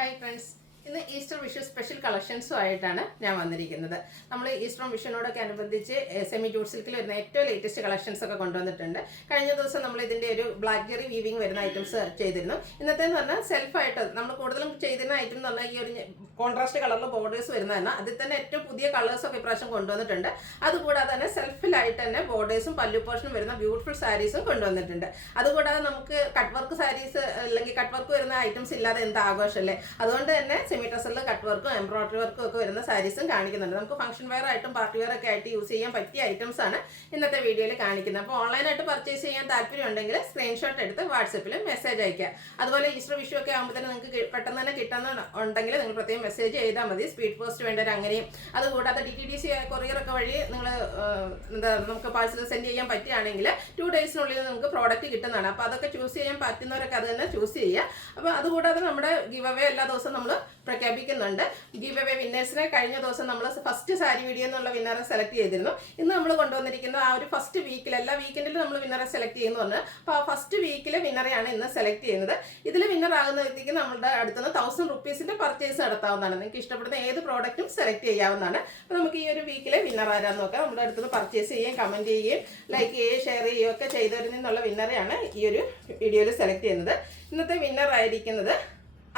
Hi friends. ഇന്ന് Easter Vishu special കളക്ഷൻസും ആയിട്ടാണ് ഞാൻ വന്നിരിക്കുന്നത്. നമ്മൾ ഈസ്റ്റർ വിഷുവിനോടൊക്കെ അനുബന്ധിച്ച് സെമി ജൂട്ട് സിൽക്കിൽ വരുന്ന ഏറ്റവും ലേറ്റസ്റ്റ് കളക്ഷൻസ് ഒക്കെ കൊണ്ടുവന്നിട്ടുണ്ട്. കഴിഞ്ഞ ദിവസം നമ്മൾ ഇതിൻ്റെ ഒരു ബ്ലാക്ക് ജെറി വീവിങ് വരുന്ന ഐറ്റംസ് ചെയ്തിരുന്നു. ഇന്നത്തെ എന്ന് പറഞ്ഞാൽ സെൽഫായിട്ട് നമ്മൾ കൂടുതലും ചെയ്തിരുന്ന ഐറ്റം എന്ന് പറഞ്ഞാൽ ഈ ഒരു കോൺട്രാസ്റ്റ് കളറിൽ ബോർഡേഴ്സ് വരുന്നതാണ്. അതിൽ തന്നെ ഏറ്റവും പുതിയ കളേഴ്സൊക്കെ ഇപ്രാവശ്യം കൊണ്ടുവന്നിട്ടുണ്ട്. അതുകൂടാതെ തന്നെ സെൽഫിലായിട്ട് തന്നെ ബോർഡേഴ്സും പല്ലു പോർഷനും വരുന്ന ബ്യൂട്ടിഫുൾ സാരീസും കൊണ്ടുവന്നിട്ടുണ്ട്. അതുകൂടാതെ നമുക്ക് കട്ട് വർക്ക് സാരീസ് അല്ലെങ്കിൽ കട്ട് വർക്ക് വരുന്ന ഐറ്റംസ് ഇല്ലാതെ എന്ത് ആഘോഷമല്ലേ. അതുകൊണ്ട് തന്നെ സെമി ഡ്രസ്സിൽ കട്ട് വർക്കും എംബ്രോയിഡറി വർക്കും ഒക്കെ വരുന്ന സാരീസും കാണിക്കുന്നുണ്ട്. നമുക്ക് ഫംഗ്ഷൻ വെയർ ആയിട്ടും പാർട്ടി വെയർ ഒക്കെ ആയിട്ട് യൂസ് ചെയ്യാൻ പറ്റിയ ഐറ്റംസ് ആണ് ഇന്നത്തെ വീഡിയോയിൽ കാണിക്കുന്നത്. അപ്പോൾ ഓൺലൈനായിട്ട് പർച്ചേസ് ചെയ്യാൻ താല്പര്യം ഉണ്ടെങ്കിൽ സ്ക്രീൻഷോട്ട് എടുത്ത് വാട്സപ്പിൽ മെസ്സേജ് അയക്കുക. അതുപോലെ ഈസ്റ്റർ വിഷു ഒക്കെ ആകുമ്പോൾ തന്നെ നിങ്ങൾക്ക് പെട്ടെന്ന് തന്നെ കിട്ടുന്നുണ്ടെങ്കിൽ നിങ്ങൾ പ്രത്യേകം മെസ്സേജ് ചെയ്താൽ മതി. സ്പീഡ് പോസ്റ്റ് വേണ്ടവർ അങ്ങനെയും. അതുകൂടാതെ DTDC കൊറിയറൊക്കെ വഴി നിങ്ങൾ നമുക്ക് പാഴ്സൽ സെൻഡ് ചെയ്യാൻ പറ്റുകയാണെങ്കിൽ 2 ഡേയ്സിനുള്ളിൽ നിങ്ങൾക്ക് പ്രോഡക്റ്റ് കിട്ടുന്നതാണ്. അപ്പോൾ അതൊക്കെ ചൂസ് ചെയ്യാൻ പറ്റുന്നവരൊക്കെ അത് തന്നെ ചൂസ് ചെയ്യുക. അപ്പോൾ അതുകൂടാതെ നമ്മുടെ ഗിവ് അവേ എല്ലാ ദിവസവും നമ്മൾ പ്രഖ്യാപിക്കുന്നുണ്ട്. ഗിവ് അവേ വിന്നേഴ്സിനെ കഴിഞ്ഞ ദിവസം നമ്മൾ ഫസ്റ്റ് സാരി വീഡിയോ എന്നുള്ള വിന്നറെ സെലക്ട് ചെയ്തിരുന്നു. ഇന്ന് നമ്മൾ കൊണ്ടുവന്നിരിക്കുന്ന ആ ഒരു ഫസ്റ്റ് വീക്കിൽ എല്ലാ വീക്കെൻഡിലും നമ്മൾ വിന്നറെ സെലക്ട് ചെയ്യുന്നു പറഞ്ഞു. അപ്പോൾ ആ ഫസ്റ്റ് വീക്കിലെ വിന്നറെയാണ് ഇന്ന് സെലക്ട് ചെയ്യുന്നത്. ഇതിൽ വിന്നർ ആകുന്ന വ്യക്തിക്ക് നമ്മുടെ അടുത്തുനിന്ന് 1000 റുപ്പീസിൻ്റെ പർച്ചേസ് നടത്താവുന്നതാണ്. നിങ്ങൾക്ക് ഇഷ്ടപ്പെടുന്ന ഏത് പ്രോഡക്റ്റും സെലക്ട് ചെയ്യാവുന്നതാണ്. അപ്പോൾ നമുക്ക് ഈ ഒരു വീക്കിലെ വിന്നർ ആരാന്ന് നോക്കാം. നമ്മുടെ അടുത്തുനിന്ന് പർച്ചേസ് ചെയ്യുകയും കമൻറ്റ് ചെയ്യുകയും ലൈക്ക് ചെയ്യുകയും ഷെയർ ചെയ്യുകയും ഒക്കെ ചെയ്തവരിൽ നിന്നുള്ള വിന്നറെയാണ് ഈ ഒരു വീഡിയോയിൽ സെലക്ട് ചെയ്യുന്നത്. ഇന്നത്തെ വിന്നർ ആയിരിക്കുന്നത്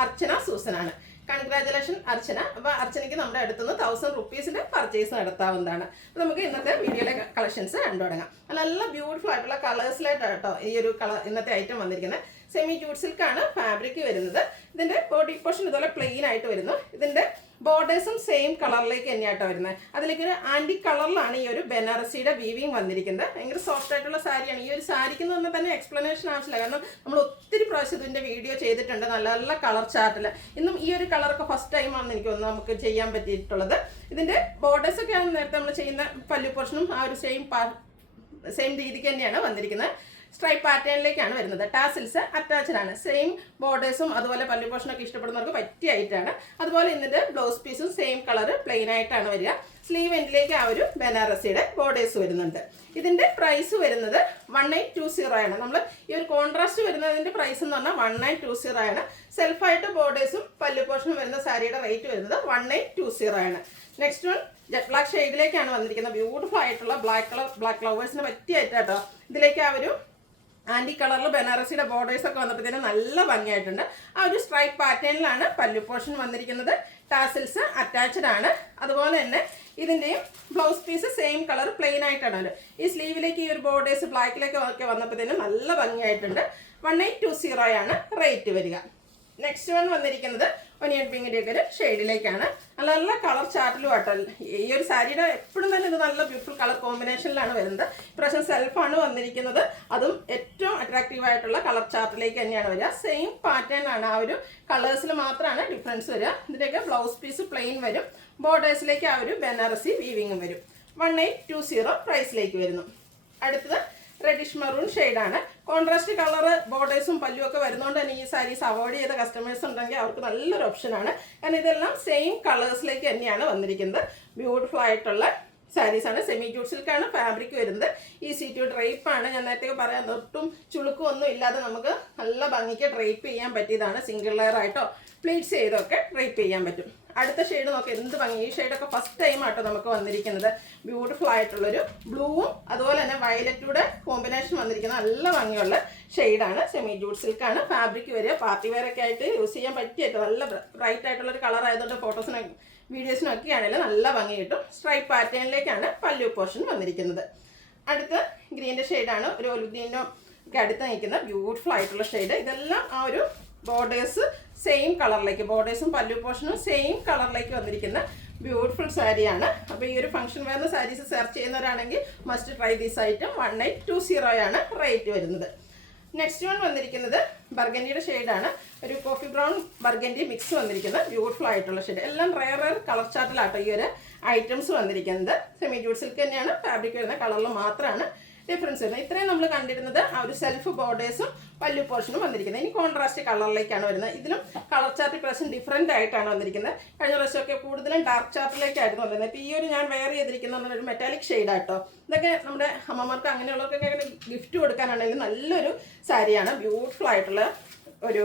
അർച്ചന സൂസനാണ്. കൺഗ്രാജുലേഷൻ അർച്ചന. അപ്പോൾ അർച്ചനയ്ക്ക് നമ്മുടെ അടുത്തുനിന്ന് 1000 റുപ്പീസിൻ്റെ പർച്ചേസ് നടത്താവുന്നതാണ്. അപ്പോൾ നമുക്ക് ഇന്നത്തെ വീഡിയോയിലെ കളക്ഷൻസ് കണ്ടു തുടങ്ങാം. നല്ല ബ്യൂട്ടിഫുൾ ആയിട്ടുള്ള കളേഴ്സിലായിട്ടാണ് കേട്ടോ ഈ ഒരു ഇന്നത്തെ ഐറ്റം വന്നിരിക്കുന്നത്. സെമി ജൂട്ട് സിൽക്കാണ് ഫാബ്രിക് വരുന്നത്. ഇതിൻ്റെ ബോഡി പോർഷൻ ഇതുപോലെ പ്ലെയിൻ ആയിട്ട് വരുന്നു. ഇതിൻ്റെ ബോർഡേഴ്സും സെയിം കളറിലേക്ക് തന്നെയാട്ടോ വരുന്നത്. അതിലേക്ക് ഒരു ആൻറ്റി കളറിലാണ് ഈ ഒരു ബനാറസിയുടെ വീവിങ് വന്നിരിക്കുന്നത്. ഭയങ്കര സോഫ്റ്റ് ആയിട്ടുള്ള സാരിയാണ്. ഈ ഒരു സാരിക്ക് എന്ന് പറഞ്ഞാൽ തന്നെ എക്സ്പ്ലനേഷൻ ആവശ്യമില്ല. കാരണം നമ്മൾ ഒത്തിരി പ്രാവശ്യം ഇതിൻ്റെ വീഡിയോ ചെയ്തിട്ടുണ്ട് നല്ല നല്ല കളർ ചാർട്ടിൽ. ഇന്നും ഈ ഒരു കളറൊക്കെ ഫസ്റ്റ് ടൈമാണ് എനിക്ക് തോന്നുന്നു നമുക്ക് ചെയ്യാൻ പറ്റിയിട്ടുള്ളത്. ഇതിൻ്റെ ബോർഡേഴ്സൊക്കെയാണ് നേരത്തെ നമ്മൾ ചെയ്യുന്ന പല്ലു പോർഷനും ആ ഒരു സെയിം രീതിക്ക് തന്നെയാണ് വന്നിരിക്കുന്നത്. സ്ട്രൈപ്പ് പാറ്റേണിലേക്കാണ് വരുന്നത്. ടാസിൽസ് അറ്റാച്ച്ഡ് ആണ്. സെയിം ബോർഡേഴ്സും അതുപോലെ പല്ലു പോർഷനൊക്കെ ഇഷ്ടപ്പെടുന്നവർക്ക് പറ്റിയ ആയിട്ടാണ്. അതുപോലെ ഇതിൻ്റെ ബ്ലൗസ് പീസും സെയിം കളർ പ്ലെയിൻ ആയിട്ടാണ് വരിക. സ്ലീവ് എൻഡിലേക്ക് ആ ഒരു ബനാറസിയുടെ ബോർഡേഴ്സ് വരുന്നുണ്ട്. ഇതിൻ്റെ പ്രൈസ് വരുന്നത് 1820 ആണ്. നമ്മൾ ഈ ഒരു കോൺട്രാസ്റ്റ് വരുന്നതിൻ്റെ പ്രൈസ് എന്ന് പറഞ്ഞാൽ 1820 ആണ്. സെൽഫായിട്ട് ബോർഡേഴ്സും പല്ലു പോർഷനും വരുന്ന സാരിയുടെ റേറ്റ് വരുന്നത് 1820 ആണ്. നെക്സ്റ്റ് വൺ ജെറ്റ് ബ്ലാക്ക് ഷെയ്ഡിലേക്കാണ് വന്നിരിക്കുന്നത്. ബ്യൂട്ടിഫുൾ ആയിട്ടുള്ള ബ്ലാക്ക് ലവേഴ്സിന് പറ്റിയായിട്ടാട്ടോ. ഇതിലേക്ക് ആ ഒരു ആൻറ്റി കളറിൽ ബനാറസിയുടെ ബോർഡേഴ്സ് ഒക്കെ വന്നപ്പോഴത്തേനും നല്ല ഭംഗിയായിട്ടുണ്ട്. ആ ഒരു സ്ട്രൈപ്പ് പാറ്റേണിലാണ് പല്ലു പോർഷൻ വന്നിരിക്കുന്നത്. ടാസിൽസ് അറ്റാച്ച്ഡ് ആണ്. അതുപോലെ തന്നെ ഇതിൻ്റെയും blouse piece same colour plain ആയിട്ടാണ്. ഈ സ്ലീവിലേക്ക് ഈ ഒരു ബോർഡേഴ്സ് ബ്ലാക്കിലേക്ക് ഒക്കെ വന്നപ്പോഴത്തേനും നല്ല ഭംഗിയായിട്ടുണ്ട്. 1820 ആണ് റേറ്റ് വരിക. നെക്സ്റ്റ് വൺ വന്നിരിക്കുന്നത് ഒനിയൻ പിങ്കിൻ്റെ ഒക്കെ ഒരു ഷെയ്ഡിലേക്കാണ്. നല്ല നല്ല കളർ ചാർട്ടിലും ആട്ടോ. ഈ ഒരു സാരിയുടെ എപ്പോഴും തന്നെ ഇത് നല്ല ബ്യൂട്ടിഫുൾ കളർ കോമ്പിനേഷനിലാണ് വരുന്നത്. ഇപ്രാവശ്യം സെൽഫാണ് വന്നിരിക്കുന്നത്. അതും ഏറ്റവും അട്രാക്റ്റീവ് ആയിട്ടുള്ള കളർ ചാർട്ടിലേക്ക് തന്നെയാണ് വരിക. സെയിം പാറ്റേൺ ആണ്. ആ ഒരു കളേഴ്സിൽ മാത്രമാണ് ഡിഫറൻസ് വരിക. ഇതിൻ്റെയൊക്കെ ബ്ലൗസ് പീസ് പ്ലെയിൻ വരും. ബോർഡേഴ്സിലേക്ക് ആ ഒരു ബനാറസി വീവിങ്ങും വരും. 1820 പ്രൈസിലേക്ക് വരുന്നു. അടുത്തത് റെഡിഷ് മെറൂൺ ഷെയ്ഡാണ്. കോൺട്രാസ്റ്റ് കളർ ബോർഡേഴ്സും പല്ലും ഒക്കെ വരുന്നതുകൊണ്ട് തന്നെ ഈ സാരീസ് അവോയ്ഡ് ചെയ്ത കസ്റ്റമേഴ്സ് ഉണ്ടെങ്കിൽ അവർക്ക് നല്ലൊരു ഓപ്ഷനാണ്. കാരണം ഇതെല്ലാം സെയിം കളേഴ്സിലേക്ക് തന്നെയാണ് വന്നിരിക്കുന്നത്. ബ്യൂട്ടിഫുൾ ആയിട്ടുള്ള സാരീസാണ്. സെമി ജൂട്ട് സിൽക്കാണ് ഫാബ്രിക് വരുന്നത്. ഈസി ടു ഡ്രൈപ്പ് ആണ്. ഞാൻ നേരത്തെ പറയാൻ ഒട്ടും ചുളുക്കും ഒന്നും ഇല്ലാതെ നമുക്ക് നല്ല ഭംഗിക്ക് ഡ്രൈപ്പ് ചെയ്യാൻ പറ്റിയതാണ്. സിംഗിൾ ലെയർ ആയിട്ടോ പ്ലീറ്റ്സ് ചെയ്തൊക്കെ ഡ്രൈപ്പ് ചെയ്യാൻ പറ്റും. അടുത്ത ഷെയ്ഡ് നോക്കി എന്ത് ഭംഗി. ഈ ഷെയ്ഡൊക്കെ ഫസ്റ്റ് ടൈം ആട്ടോ നമുക്ക് വന്നിരിക്കുന്നത്. ബ്യൂട്ടിഫുൾ ആയിട്ടുള്ളൊരു ബ്ലൂവും അതുപോലെ തന്നെ വയലറ്റൂടെ കോമ്പിനേഷൻ വന്നിരിക്കുന്ന നല്ല ഭംഗിയുള്ള ഷെയ്ഡാണ്. സെമി ജൂട്ട് സിൽക്കാണ് ഫാബ്രിക് വരിക. പാർട്ടി വെയർ ഒക്കെ ആയിട്ട് യൂസ് ചെയ്യാൻ പറ്റിയിട്ട് നല്ല ബ്രൈറ്റ് ആയിട്ടുള്ളൊരു കളർ ആയതുകൊണ്ട് ഫോട്ടോസിനും വീഡിയോസിനൊക്കെ ആണെങ്കിലും നല്ല ഭംഗി കിട്ടും. സ്ട്രൈപ്പ് പാറ്റേണിലേക്കാണ് പല്ലു പോർഷൻ വന്നിരിക്കുന്നത്. അടുത്ത ഗ്രീൻ്റെ ഷെയ്ഡാണ്. ഒരു ഒലിവ് ഗ്രീനോ ഒക്കെ അടുത്ത് നിൽക്കുന്ന ബ്യൂട്ടിഫുൾ ആയിട്ടുള്ള ഷെയ്ഡ്. ഇതെല്ലാം ആ ഒരു ബോർഡേഴ്സ് സെയിം കളറിലേക്ക് ബോർഡേഴ്സും പല്ലു പോർഷനും സെയിം കളറിലേക്ക് വന്നിരിക്കുന്ന ബ്യൂട്ടിഫുൾ സാരിയാണ്. അപ്പോൾ ഈ ഒരു ഫംഗ്ഷൻ വെയറിന് സാരീസ് സെർച്ച് ചെയ്യുന്നവരാണെങ്കിൽ മസ്റ്റ് ട്രൈ ദീസ് ഐറ്റം. 1820 ആണ് റേറ്റ് വരുന്നത്. നെക്സ്റ്റ് വൺ വന്നിരിക്കുന്നത് ബർഗൻഡിയുടെ ഷെയ്ഡാണ്. ഒരു കോഫി ബ്രൗൺ ബർഗൻഡി മിക്സ് വന്നിരിക്കുന്ന ബ്യൂട്ടിഫുൾ ആയിട്ടുള്ള ഷെയ്ഡ്. എല്ലാം റയർ കളർ ചാർട്ടിലാട്ടോ ഈ ഒരു ഐറ്റംസ് വന്നിരിക്കുന്നത്. സെമി ജൂട്ട് സിൽക്ക് തന്നെയാണ് ഫാബ്രിക് വരുന്ന കളറിൽ മാത്രമാണ് ഡിഫറൻസ് വരുന്നത്. ഇത്രയും നമ്മൾ കണ്ടിരുന്നത് ആ ഒരു സെൽഫ് ബോർഡേഴ്സും പല്ലു പോർഷനും വന്നിരിക്കുന്നത്. ഇനി കോൺട്രാസ്റ്റ് കളറിലേക്കാണ് വരുന്നത്. ഇതിലും കളർ ചാർട്ട് പ്രശ്നം ഡിഫറെൻ്റ് ആയിട്ടാണ് വന്നിരിക്കുന്നത്. കഴിഞ്ഞ പ്രാവശ്യമൊക്കെ കൂടുതലും ഡാർക്ക് ചാർട്ടിലേക്കായിരുന്നു വന്നിരുന്നത്. ഇപ്പോൾ ഈ ഒരു ഞാൻ വെയർ ചെയ്തിരിക്കുന്ന ഒരു മെറ്റാലിക് ഷെയ്ഡാട്ടോ. ഇതൊക്കെ നമ്മുടെ അമ്മമാർക്ക് അങ്ങനെയുള്ളവർക്കൊക്കെ ഗിഫ്റ്റ് കൊടുക്കാനാണെങ്കിലും നല്ലൊരു സാരിയാണ്. ബ്യൂട്ടിഫുൾ ആയിട്ടുള്ള ഒരു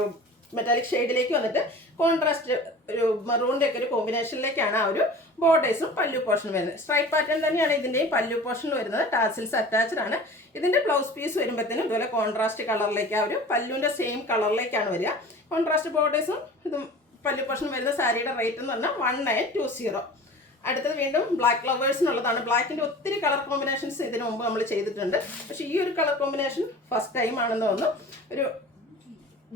മെറ്റാലിക് ഷെയ്ഡിലേക്ക് വന്നിട്ട് കോൺട്രാസ്റ്റ് ഒരു മെറൂണിൻ്റെ ഒക്കെ ഒരു കോമ്പിനേഷനിലേക്കാണ് ആ ഒരു ബോർഡേഴ്സും പല്ലു പോർഷനും വരുന്നത്. സ്ട്രൈപ്പ് പാറ്റേൺ തന്നെയാണ് ഇതിൻ്റെയും പല്ലു പോർഷനും വരുന്നത്. ടാസിൽസ് അറ്റാച്ച്ഡ് ആണ്. ഇതിൻ്റെ ബ്ലൗസ് പീസ് വരുമ്പോഴത്തേനും ഇതുപോലെ കോൺട്രാസ്റ്റ് കളറിലേക്ക് ആ ഒരു പല്ലുവിൻ്റെ സെയിം കളറിലേക്കാണ് വരിക. കോൺട്രാസ്റ്റ് ബോർഡേഴ്സും ഇതും പല്ലു പോർഷനും വരുന്ന സാരിയുടെ റേറ്റ് എന്ന് പറഞ്ഞാൽ 1920. അടുത്തത് വീണ്ടും ബ്ലാക്ക് ലവേഴ്സിനുള്ളതാണ്. ബ്ലാക്കിൻ്റെ ഒത്തിരി കളർ കോമ്പിനേഷൻസ് ഇതിനു മുമ്പ് നമ്മൾ ചെയ്തിട്ടുണ്ട്. പക്ഷേ ഈ ഒരു കളർ കോമ്പിനേഷൻ ഫസ്റ്റ് ടൈം ആണെന്ന് തോന്നുന്നു. ഒരു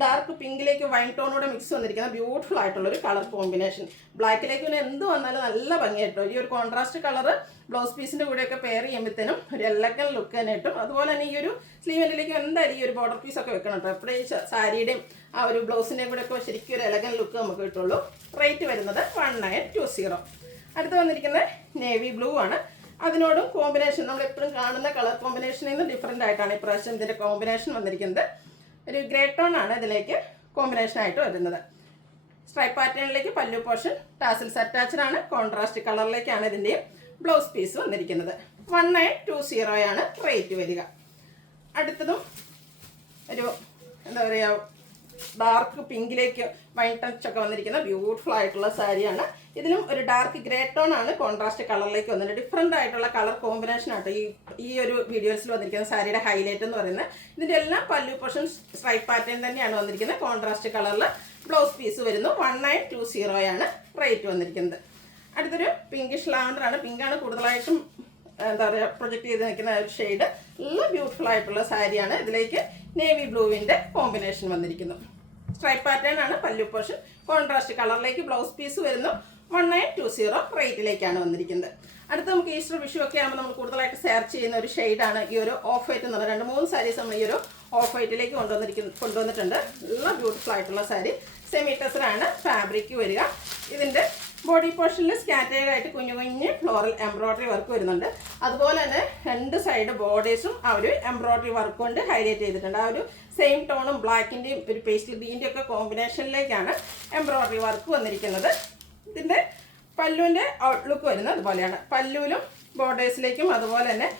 ഡാർക്ക് പിങ്കിലേക്ക് വൈൻ ടോണോടെ മിക്സ് വന്നിരിക്കുന്ന ബ്യൂട്ടിഫുൾ ആയിട്ടുള്ളൊരു കളർ കോമ്പിനേഷൻ. ബ്ലാക്കിലേക്ക് പിന്നെ എന്ത് വന്നാലും നല്ല ഭംഗിയായിട്ടോ. ഈ ഒരു കോൺട്രാസ്റ്റ് കളർ ബ്ലൗസ് പീസിൻ്റെ കൂടെയൊക്കെ പെയർ ചെയ്യുമ്പോഴത്തേനും ഒരു എലഗൻ ലുക്ക് തന്നെ കിട്ടും. അതുപോലെ തന്നെ ഈ ഒരു സ്ലീവിലേക്ക് എന്തായാലും ഈ ഒരു ബോർഡർ പീസൊക്കെ വെക്കണം കേട്ടോ. എപ്പോഴും ഈ സാരിയുടെയും ആ ഒരു ബ്ലൗസിൻ്റെയും കൂടെ ഒക്കെ ശരിക്കും ഒരു എലഗൻ ലുക്ക് നമുക്ക് കിട്ടുള്ളൂ. റേറ്റ് വരുന്നത് 1920. അടുത്ത് വന്നിരിക്കുന്നത് നേവി ബ്ലൂ ആണ്. അതിനോടും കോമ്പിനേഷൻ നമ്മൾ എപ്പോഴും കാണുന്ന കളർ കോമ്പിനേഷനിൽ നിന്ന് ഡിഫറെൻ്റ് ആയിട്ടാണ് ഇപ്രാവശ്യം ഇതിൻ്റെ കോമ്പിനേഷൻ വന്നിരിക്കുന്നത്. ഒരു ഗ്രേ ടോൺ ആണ് ഇതിലേക്ക് കോമ്പിനേഷൻ ആയിട്ട് വരുന്നത്. സ്ട്രൈപ്പ് പാറ്റേണിലേക്ക് പല്ലു പോർഷൻ ടാസിൽസ് അറ്റാച്ച്ഡ് ആണ്. കോൺട്രാസ്റ്റ് കളറിലേക്കാണ് ഇതിൻ്റെയും ബ്ലൗസ് പീസ് വന്നിരിക്കുന്നത്. 1920 ആണ് റേറ്റ് വരിക. അടുത്തതും ഒരു എന്താ പറയുക ഡാർക്ക് പിങ്കിലേക്ക് വൈൻ ടച്ച് ഒക്കെ വന്നിരിക്കുന്ന ബ്യൂട്ടിഫുൾ ആയിട്ടുള്ള സാരിയാണ്. ഇതിലും ഒരു ഡാർക്ക് ഗ്രേ ടോൺ ആണ് കോൺട്രാസ്റ്റ് കളറിലേക്ക് വന്നിട്ട് ഡിഫറെൻ്റ് ആയിട്ടുള്ള കളർ കോമ്പിനേഷൻ ആട്ടോ ഈ ഒരു വീഡിയോസിൽ വന്നിരിക്കുന്ന സാരിയുടെ ഹൈലൈറ്റ് എന്ന് പറയുന്നത്. ഇതിൻ്റെ എല്ലാം പല്ലു പോർഷൻ സ്ട്രൈപ്പ് പാറ്റേൺ തന്നെയാണ് വന്നിരിക്കുന്നത്. കോൺട്രാസ്റ്റ് കളറിൽ ബ്ലൗസ് പീസ് വരുന്നു. 1920 ആണ് റേറ്റ് വന്നിരിക്കുന്നത്. അടുത്തൊരു പിങ്കിഷ് ലാവൻഡർ ആണ്. പിങ്കാണ് കൂടുതലായിട്ടും എന്താ പറയുക പ്രൊജക്റ്റ് ചെയ്ത് നിൽക്കുന്ന ഒരു ഷെയ്ഡ്. നല്ല ബ്യൂട്ടിഫുൾ ആയിട്ടുള്ള സാരിയാണ്. ഇതിലേക്ക് നേവി ബ്ലൂവിൻ്റെ കോമ്പിനേഷൻ വന്നിരിക്കുന്നു. സ്ട്രൈപ്പ് പാറ്റേൺ ആണ് പല്ലു പോർഷൻ. കോൺട്രാസ്റ്റ് കളറിലേക്ക് ബ്ലൗസ് പീസ് വരുന്നു. 1920 റേറ്റിലേക്കാണ് വന്നിരിക്കുന്നത്. അടുത്ത് നമുക്ക് ഈസ്റ്റർ വിഷു ഒക്കെ ആകുമ്പോൾ നമ്മൾ കൂടുതലായിട്ട് സെർച്ച് ചെയ്യുന്ന ഒരു ഷെയ്ഡാണ് ഈ ഒരു ഓഫ് വൈറ്റ് എന്ന് പറയുന്നത്. 2-3 സാരീസ് നമ്മൾ ഈ ഒരു ഓഫ് വൈറ്റിലേക്ക് കൊണ്ടുവന്നിട്ടുണ്ട്. നല്ല ബ്യൂട്ടിഫുൾ ആയിട്ടുള്ള സാരി. സെമി ടെസറാണ് ഫാബ്രിക് വരിക. ഇതിൻ്റെ ബോഡി പോർഷനിൽ സ്കാറ്റേഡ് ആയിട്ട് കുഞ്ഞു കുഞ്ഞ് ഫ്ലോറൽ എംബ്രോയ്ഡറി വർക്ക് വരുന്നുണ്ട്. അതുപോലെ തന്നെ 2 സൈഡ് ബോർഡേഴ്സും ആ ഒരു എംബ്രോയ്ഡറി വർക്ക് കൊണ്ട് ഹൈലൈറ്റ് ചെയ്തിട്ടുണ്ട്. ആ ഒരു സെയിം ടോണും ബ്ലാക്കിൻ്റെയും ഒരു പേസ്റ്റൽ ഗ്രീൻ്റെ ഒക്കെ കോമ്പിനേഷനിലേക്കാണ് എംബ്രോയ്ഡറി വർക്ക് വന്നിരിക്കുന്നത്. ഇതിൻ്റെ പല്ലുവിൻ്റെ ഔട്ട്ലുക്ക് വരുന്നത് അതുപോലെയാണ്. പല്ലുവിലും ബോർഡേഴ്സിലേക്കും അതുപോലെ തന്നെ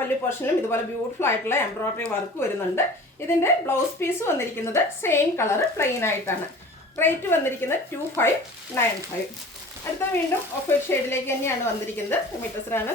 പല്ലു പോർഷനിലും ഇതുപോലെ ബ്യൂട്ടിഫുൾ ആയിട്ടുള്ള എംബ്രോയ്ഡറി വർക്ക് വരുന്നുണ്ട്. ഇതിൻ്റെ ബ്ലൗസ് പീസ് വന്നിരിക്കുന്നത് സെയിം കളർ പ്ലെയിൻ ആയിട്ടാണ്. റേറ്റ് വന്നിരിക്കുന്നത് 2595. അടുത്ത വീണ്ടും ഓഫ് വൈറ്റ് ഷെയ്ഡിലേക്ക് തന്നെയാണ് വന്നിരിക്കുന്നത്. മീറ്റേഴ്സിലാണ്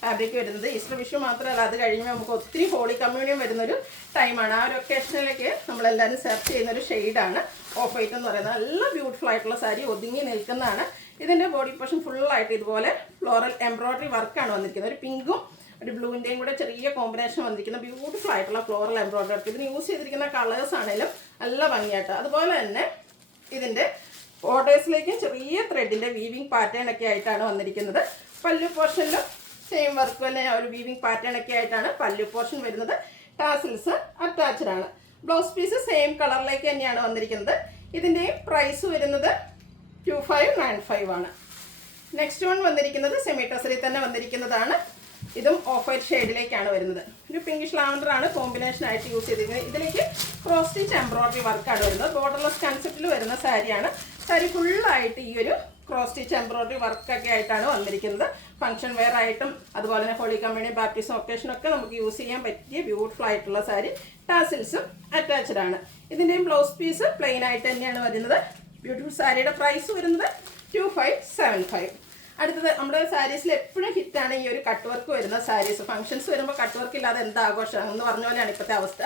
ഫാബ്രിക് വരുന്നത്. ഈസ്റ്റർ വിഷു മാത്രമല്ല, അത് കഴിഞ്ഞ് നമുക്ക് ഒത്തിരി ഹോളി കമ്മ്യൂണിയൻ വരുന്നൊരു ടൈമാണ്. ആ ഒരു ഒക്കേഷനിലേക്ക് നമ്മളെല്ലാവരും സെർച്ച് ചെയ്യുന്നൊരു ഷെയ്ഡാണ് ഓഫ് വൈറ്റ് എന്ന് പറയുന്നത്. നല്ല ബ്യൂട്ടിഫുൾ ആയിട്ടുള്ള സാരി ഒതുങ്ങി നിൽക്കുന്നതാണ്. ഇതിൻ്റെ ബോഡി പോർഷൻ ഫുള്ളായിട്ട് ഇതുപോലെ ഫ്ലോറൽ എംബ്രോയ്ഡറി വർക്കാണ് വന്നിരിക്കുന്നത്. ഒരു പിങ്കും ഒരു ബ്ലൂവിൻ്റെയും കൂടെ ചെറിയ കോമ്പിനേഷൻ വന്നിരിക്കുന്ന ബ്യൂട്ടിഫുൾ ആയിട്ടുള്ള ഫ്ലോറൽ എംബ്രോയ്ഡറി വർക്ക്. ഇതിന് യൂസ് ചെയ്തിരിക്കുന്ന കളേഴ്സ് ആണെങ്കിലും നല്ല ഭംഗിയായിട്ട്. അതുപോലെ തന്നെ ഇതിൻ്റെ ബോർഡേഴ്സിലേക്ക് ചെറിയ ത്രെഡിൻ്റെ വീവിങ് പാറ്റേൺ ഒക്കെ ആയിട്ടാണ് വന്നിരിക്കുന്നത്. പല്ലു പോർഷനിലും സെയിം വർക്ക് തന്നെ ഒരു വീവിങ് പാറ്റേൺ ഒക്കെ ആയിട്ടാണ് പല്ലു പോർഷൻ വരുന്നത്. ടാസിൽസ് അറ്റാച്ച്ഡ് ആണ്. ബ്ലൗസ് പീസ് സെയിം കളറിലേക്ക് തന്നെയാണ് വന്നിരിക്കുന്നത്. ഇതിൻ്റെയും പ്രൈസ് വരുന്നത് 2595 ആണ്. നെക്സ്റ്റ് വൺ വന്നിരിക്കുന്നത് സെമി ടെസറിൽ തന്നെ വന്നിരിക്കുന്നതാണ്. ഇതും ഓഫ് വൈറ്റ് ഷെയ്ഡിലേക്കാണ് വരുന്നത്. ഒരു പിങ്കിഷ് ലാവൻഡർ ആണ് കോമ്പിനേഷൻ ആയിട്ട് യൂസ് ചെയ്തിരിക്കുന്നത്. ഇതിലേക്ക് ക്രോസ് സ്റ്റിച്ച് എംബ്രോയ്ഡറി വർക്കാണ് വരുന്നത്. ബോർഡർലെസ് കൺസെപ്റ്റിൽ വരുന്ന സാരിയാണ്. സാരി ഫുള്ളായിട്ട് ഈ ഒരു ക്രോസ് സ്റ്റിച്ച് എംബ്രോയ്ഡറി വർക്കൊക്കെ ആയിട്ടാണ് വന്നിരിക്കുന്നത്. ഫംഗ്ഷൻ വെയർ ആയിട്ടും അതുപോലെ തന്നെ ഹോളി കമ്മ്യൂണിയൻ ബാപ്റ്റിസം ഒക്കേഷനൊക്കെ നമുക്ക് യൂസ് ചെയ്യാൻ പറ്റിയ ബ്യൂട്ടിഫുൾ ആയിട്ടുള്ള സാരി. ടാസിൽസും അറ്റാച്ച്ഡ് ആണ്. ഇതിൻ്റെയും ബ്ലൗസ് പീസ് പ്ലെയിൻ ആയിട്ട് തന്നെയാണ് വരുന്നത്. ബ്യൂട്ടിഫുൾ സാരിയുടെ പ്രൈസ് വരുന്നത് 2575. അടുത്തത് നമ്മുടെ സാരീസിൽ എപ്പോഴും ഹിറ്റാണ് ഈ ഒരു കട്ട് വർക്ക് വരുന്ന സാരീസ്. ഫംഗ്ഷൻസ് വരുമ്പോൾ കട്ട് വർക്ക് ഇല്ലാതെ എന്താ ആഘോഷം എന്ന് പറഞ്ഞ പോലെയാണ് ഇപ്പോഴത്തെ അവസ്ഥ.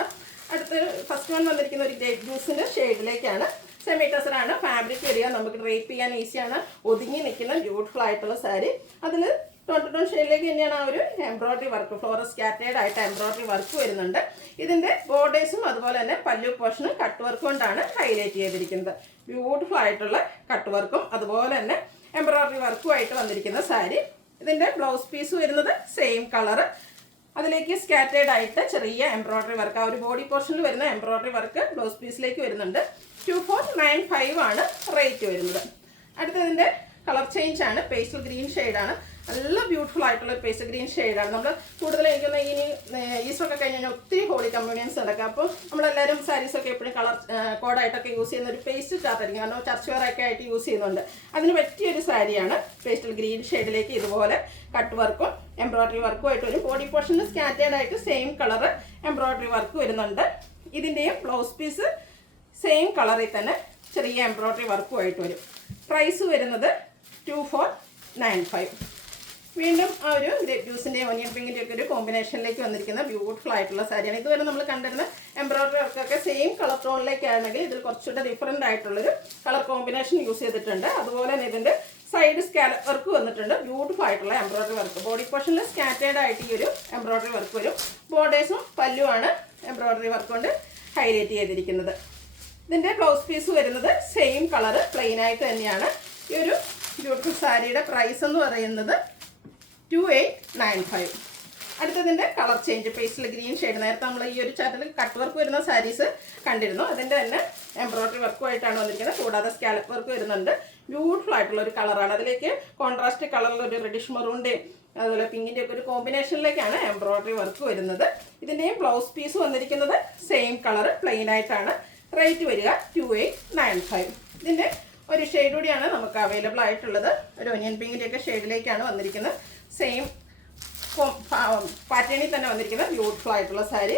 അടുത്ത് ഫസ്റ്റ് വൺ വന്നിരിക്കുന്ന ഒരു ഗ്രേപ്പ് ജ്യൂസിൻ്റെ ഷെയ്ഡിലേക്കാണ്. സെമി ടെസറാണ് ഫാബ്രിക് വരിക. നമുക്ക് ഡ്രേപ്പ് ചെയ്യാൻ ഈസിയാണ്. ഒതുങ്ങി നിൽക്കുന്ന ബ്യൂട്ടിഫുൾ ആയിട്ടുള്ള സാരി. അതിൽ ടോൺ ഷെയ്ഡിലേക്ക് തന്നെയാണ് ആ ഒരു എംബ്രോയ്ഡറി വർക്ക് ഫ്ലോറൽ സ്കാറ്റേഡ് ആയിട്ട് എംബ്രോയ്ഡറി വർക്ക് വരുന്നുണ്ട്. ഇതിൻ്റെ ബോർഡേഴ്സും അതുപോലെ തന്നെ പല്ലു പോർഷനും കട്ട് വർക്ക് കൊണ്ടാണ് ഹൈലൈറ്റ് ചെയ്തിരിക്കുന്നത്. ബ്യൂട്ടിഫുൾ ആയിട്ടുള്ള കട്ട് വർക്കും അതുപോലെ തന്നെ എംബ്രോയ്ഡറി വർക്കുമായിട്ട് വന്നിരിക്കുന്ന സാരി. ഇതിൻ്റെ ബ്ലൗസ് പീസ് വരുന്നത് സെയിം കളറ്. അതിലേക്ക് സ്കാറ്റേഡ് ആയിട്ട് ചെറിയ എംബ്രോയ്ഡറി വർക്ക്, ആ ഒരു ബോഡി പോർഷനിൽ വരുന്ന എംബ്രോയ്ഡറി വർക്ക് ബ്ലൗസ് പീസിലേക്ക് വരുന്നുണ്ട്. 2495 ആണ് റേറ്റ് വരുന്നത്. അടുത്തതിൻ്റെ കളർ ചേഞ്ച് ആണ്. പേസ്റ്റൽ ഗ്രീൻ ഷെയ്ഡാണ്. നല്ല ബ്യൂട്ടിഫുൾ ആയിട്ടുള്ള ഒരു പേസ്റ്റൽ ഗ്രീൻ ഷെയ്ഡാണ്. നമ്മൾ കൂടുതൽ എനിക്കൊന്ന് ഇനി ഈസ്റ്ററൊക്കെ കഴിഞ്ഞ് കഴിഞ്ഞാൽ ഒത്തിരി ഹോളി കമ്മ്യൂണിയൻസ് നടക്കുക. അപ്പോൾ നമ്മളെല്ലാവരും സാരീസൊക്കെ എപ്പോഴും കളർ കോഡായിട്ടൊക്കെ യൂസ് ചെയ്യുന്ന ഒരു പേസ്റ്റ് ചാർട്ടായിരിക്കും. കാരണം ചർച്ച് വെയറൊക്കെ ആയിട്ട് യൂസ് ചെയ്യുന്നുണ്ട്. അതിന് പറ്റിയൊരു സാരിയാണ്. പേസ്റ്റൽ ഗ്രീൻ ഷെയ്ഡിലേക്ക് ഇതുപോലെ കട്ട് വർക്കും എംബ്രോയ്ഡറി വർക്കും ആയിട്ട് വരും. ബോഡി പോർഷനിൽ സ്കാറ്റേഡ് ആയിട്ട് സെയിം കളർ എംബ്രോയ്ഡറി വർക്ക് വരുന്നുണ്ട്. ഇതിൻ്റെയും ബ്ലൗസ് പീസ് സെയിം കളറിൽ തന്നെ ചെറിയ എംബ്രോയ്ഡറി വർക്കുമായിട്ട് വരും. പ്രൈസ് വരുന്നത് 2495. വീണ്ടും ആ ഒരു ഗ്രേപ്പ് ജ്യൂസിൻ്റെയും ഒനിയൻ പിങ്കിൻ്റെ ഒക്കെ ഒരു കോമ്പിനേഷനിലേക്ക് വന്നിരിക്കുന്ന ബ്യൂട്ടിഫുൾ ആയിട്ടുള്ള സാരിയാണ്. ഇതുവരെ നമ്മൾ കണ്ടിരുന്ന എംബ്രോയ്ഡറി വർക്കൊക്കെ സെയിം കളർ ടോണിലേക്കാണെങ്കിൽ ഇതിൽ കുറച്ചുകൂടെ ഡിഫറെൻ്റ് ആയിട്ടുള്ളൊരു കളർ കോമ്പിനേഷൻ യൂസ് ചെയ്തിട്ടുണ്ട്. അതുപോലെ തന്നെ ഇതിൻ്റെ സൈഡ് സ്കാലപ്പ് വർക്ക് വന്നിട്ടുണ്ട്. ബ്യൂട്ടിഫുൾ ആയിട്ടുള്ള എംബ്രോയ്ഡറി വർക്ക്. ബോഡി പോർഷനിൽ സ്കാറ്റേഡ് ആയിട്ട് ഈ ഒരു എംബ്രോയ്ഡറി വർക്ക് വരും. ബോർഡേഴ്സും പല്ലുമാണ് എംബ്രോയ്ഡറി വർക്ക് കൊണ്ട് ഹൈലൈറ്റ് ചെയ്തിരിക്കുന്നത്. ഇതിൻ്റെ ബ്ലൗസ് പീസ് വരുന്നത് സെയിം കളറ് പ്ലെയിൻ ആയിട്ട് തന്നെയാണ്. ഈ ഒരു ബ്യൂട്ടിഫുൾ സാരിയുടെ പ്രൈസ് എന്ന് പറയുന്നത് 2895. അടുത്തതിൻ്റെ colour change pastel green shade. നേരത്തെ നമ്മൾ ഈ ഒരു ചാറ്റിൽ കട്ട് വർക്ക് വരുന്ന സാരീസ് കണ്ടിരുന്നു. അതിൻ്റെ തന്നെ എംബ്രോയ്ഡറി വർക്കുമായിട്ടാണ് വന്നിരിക്കുന്നത്. കൂടാതെ സ്കാലപ്പ് വർക്ക് വരുന്നുണ്ട്. ബ്യൂട്ടിഫുൾ ആയിട്ടുള്ള ഒരു കളറാണ്. അതിലേക്ക് കോൺട്രാസ്റ്റ് കളറിൽ ഒരു റെഡിഷ് മറൂണിൻ്റെയും അതുപോലെ പിങ്കിൻ്റെ ഒക്കെ ഒരു കോമ്പിനേഷനിലേക്കാണ് എംബ്രോയ്ഡറി വർക്ക് വരുന്നത്. ഇതിൻ്റെയും ബ്ലൗസ് പീസ് വന്നിരിക്കുന്നത് സെയിം കളർ പ്ലെയിൻ ആയിട്ടാണ്. റേറ്റ് വരിക 2895. ഇതിൻ്റെ ഒരു ഷെയ്ഡ് കൂടിയാണ് നമുക്ക് അവൈലബിൾ ആയിട്ടുള്ളത്. ഒരു ഒനിയൻ പിങ്കിൻ്റെ ഒക്കെ ഷെയ്ഡിലേക്കാണ് വന്നിരിക്കുന്നത്. സെയിം പാറ്റേണിൽ തന്നെ വന്നിരിക്കുന്ന ബ്യൂട്ടിഫുൾ ആയിട്ടുള്ള സാരി.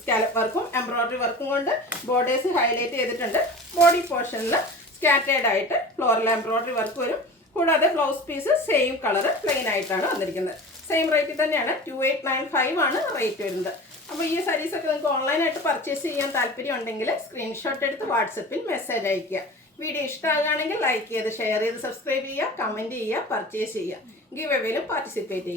സ്കാലപ്പ് വർക്കും എംബ്രോയ്ഡറി വർക്കും കൊണ്ട് ബോർഡേഴ്സ് ഹൈലൈറ്റ് ചെയ്തിട്ടുണ്ട്. ബോഡി പോർഷനിൽ സ്കാറ്റേഡ് ആയിട്ട് ഫ്ലോറൽ എംബ്രോയ്ഡറി വർക്ക് വരും. കൂടാതെ blouse piece same colour plain ആയിട്ടാണ് വന്നിരിക്കുന്നത്. സെയിം റേറ്റിൽ തന്നെയാണ് 2895 ആണ് റേറ്റ് വരുന്നത്. അപ്പോൾ ഈ സാരീസൊക്കെ നിങ്ങൾക്ക് ഓൺലൈനായിട്ട് പർച്ചേസ് ചെയ്യാൻ താല്പര്യം ഉണ്ടെങ്കിൽ സ്ക്രീൻഷോട്ട് എടുത്ത് വാട്സപ്പിൽ മെസ്സേജ് അയയ്ക്കുക. വീഡിയോ ഇഷ്ടമാകുകയാണെങ്കിൽ ലൈക്ക് ചെയ്ത് ഷെയർ ചെയ്ത് സബ്സ്ക്രൈബ് ചെയ്യുക, കമൻറ്റ് ചെയ്യുക, പർച്ചേസ് ചെയ്യുക. ഗിവ് എവേയിലും പാർട്ടിസിപ്പേറ്റ് ചെയ്യുക.